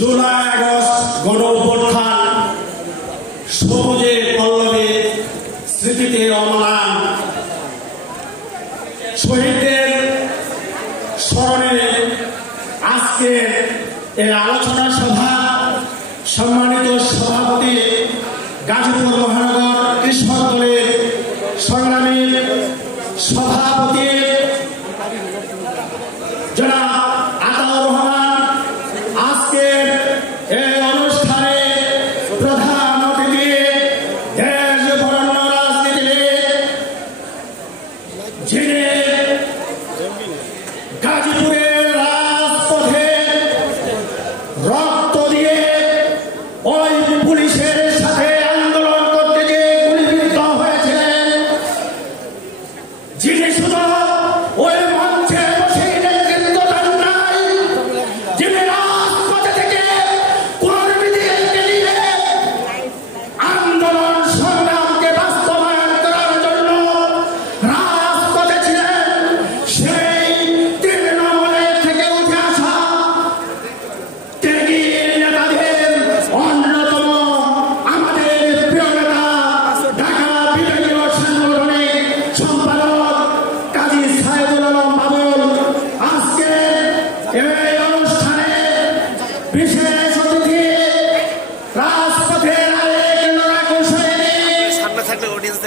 July August গণ অভ্যুত্থান সবুজে পল্লবে স্মৃতিতে অম্লান শহীদদের স্মরণে আজকে এই আলোচনা সভা সম্মানিত সভাপতি গাজীপুর মহানগর কৃষক দলের সংগ্রামী সভাপতি জনাব আতাউর রহমান আজকের এই অনুষ্ঠানে প্রধান অতিথি দেশ বরণ্য রাজনীতিবিদ যিনি গাজীপুরের রাজপথে রক্ত দিয়ে ওই পুলিশের সাথে আন্দোলন করতে গিয়ে গুলিবিদ্ধ হয়েছিলেন, যিনি শুধু ওই মঞ্চে বসে নেতৃত্ব দেন নাই, যিনি রাজপথে থেকে কর্মীদেরকে নিয়ে আন্দোলন সংগ্রামকে বাস্তবায়ন করার জন্য রাজপথে ছিলেন, সেই তৃণমূলের থেকে উঠে আসা ত্যাগী নেতাদের অন্যতম আমাদের প্রিয় নেতা ঢাকা বিভাগীয় সাংগঠনিক সম্পাদক কাজী সাইদুল আলম বাবুল আজকে এই অনুষ্ঠানে বিশেষ অতিথি রাজপথের আরেক লড়াকু সৈনিক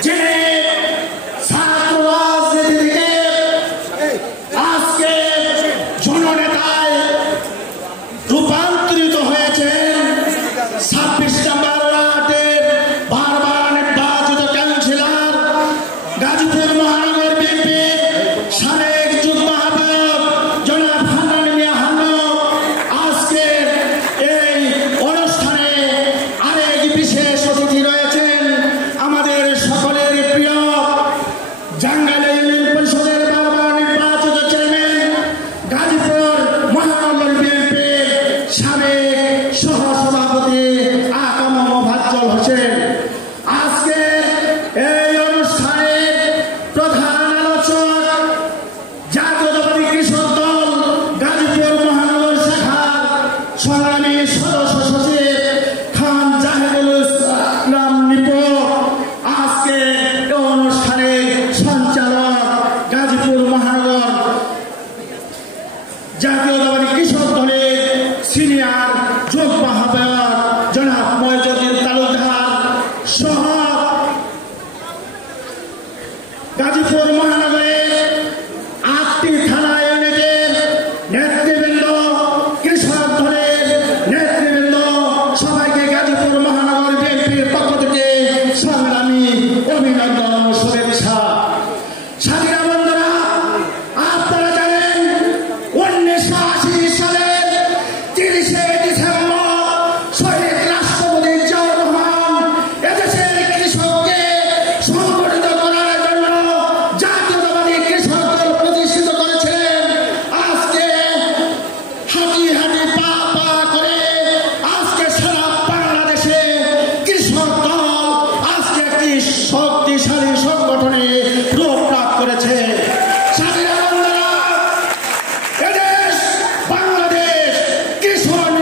যিনি ছাত্র রাজনীতি থেকে আজকে জননেতায় রূপান্তরিত হয়েছেন, 26 নম্বর ওয়ার্ডের বারবার নির্বাচিত কাউন্সিলর গাজীপুর মহানগর বিএনপি সাবেক যুগ্ম আহ্বায়ক জনাব হান্নান মিয়া হান্নু আজকে এই অনুষ্ঠানে আরেক বিশেষ অতিথি রয়েছেন আমাদের সকলের প্রিয় জাঙ্গাইল ইউনিয়ন পরিষদের বারবার নির্বাচিত চেয়ারম্যান গাজীপুর মহানগর বিএনপির সাবেক সহসভাপতি আকাম মোফাজ্জল হোসেন। আজকে এই অনুষ্ঠানের প্রধান আলোচক জাতীয়তাবাদী কৃষক দল গাজীপুর মহানগর শাখার সংগ্রামী সদস্য সচিব খান জাহিদুল ইসলাম নিপু, আজকে এই অনুষ্ঠানের সঞ্চালক গাজীপুর মহানগর জাতীয়তাবাদী কৃষক দলের সিনিয়র যুগ্ম আহ্বায়ক জনাব মইজুদ্দিন তালুকদার সহ গাজীপুর মহানগরের 8টি থানা ইউনিটের নেতৃবৃন্দ, কৃষক দলের নেতৃবৃন্দ, সবাইকে গাজীপুর মহানগর বিএনপির পক্ষ থেকে সংগ্রামী অভিনন্দন ও শুভেচ্ছা। সাথীরা বন্ধুরা, আপনারা জানেন 1980 সালের 30শে ডিসেম্বর শহীদ রাষ্ট্রপতি জিয়াউর রহমান এদেশের কৃষককে সংগঠিত করার জন্য জাতীয়তাবাদী কৃষক দল প্রতিষ্ঠিত করেছিলেন। আজকে হাঁটি হাঁটি পা পা করে আজকে সারা বাংলাদেশে কৃষক দল আজকে একটি শক্তিশালী সংগঠনে রূপ লাভ করেছে। সাথীরা বন্ধুরা, এদেশ বাংলাদেশ কৃষক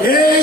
এই